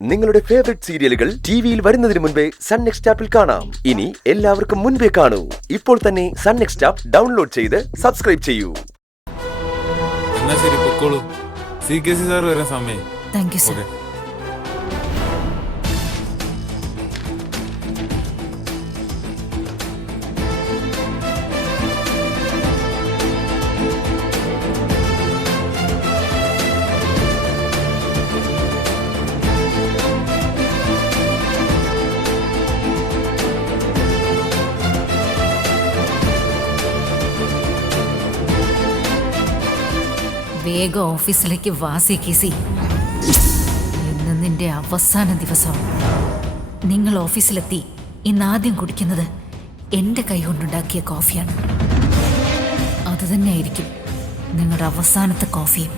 നിങ്ങളുടെ ഫേവറേറ്റ് സീരിയലുകൾ ടിവിയിൽ വരുന്നതിന് മുൻപേ സൺ നെക്സ്റ്റ് ആപ്പിൽ കാണാം. ഇനി എല്ലാവർക്കും മുൻപേ കാണൂ. ഇപ്പോൾ തന്നെ സൺ നെക്സ്റ്റ് ആപ്പ് ഡൗൺലോഡ് ചെയ്ത് സബ്സ്ക്രൈബ് ചെയ്യൂ. എന്നാ ശരി, പൊക്കോളൂ. CKC സാർ വരാൻ സമയം. Thank you sir. വേഗം ഓഫീസിലേക്ക് വാ CKC. ഇന്ന് നിന്റെ അവസാന ദിവസമാണ്. നിങ്ങൾ ഓഫീസിലെത്തി ഇന്ന് ആദ്യം കുടിക്കുന്നത് എൻ്റെ കൈ കൊണ്ടുണ്ടാക്കിയ കോഫിയാണ്. അതുതന്നെയായിരിക്കും നിങ്ങളുടെ അവസാനത്തെ കോഫിയും.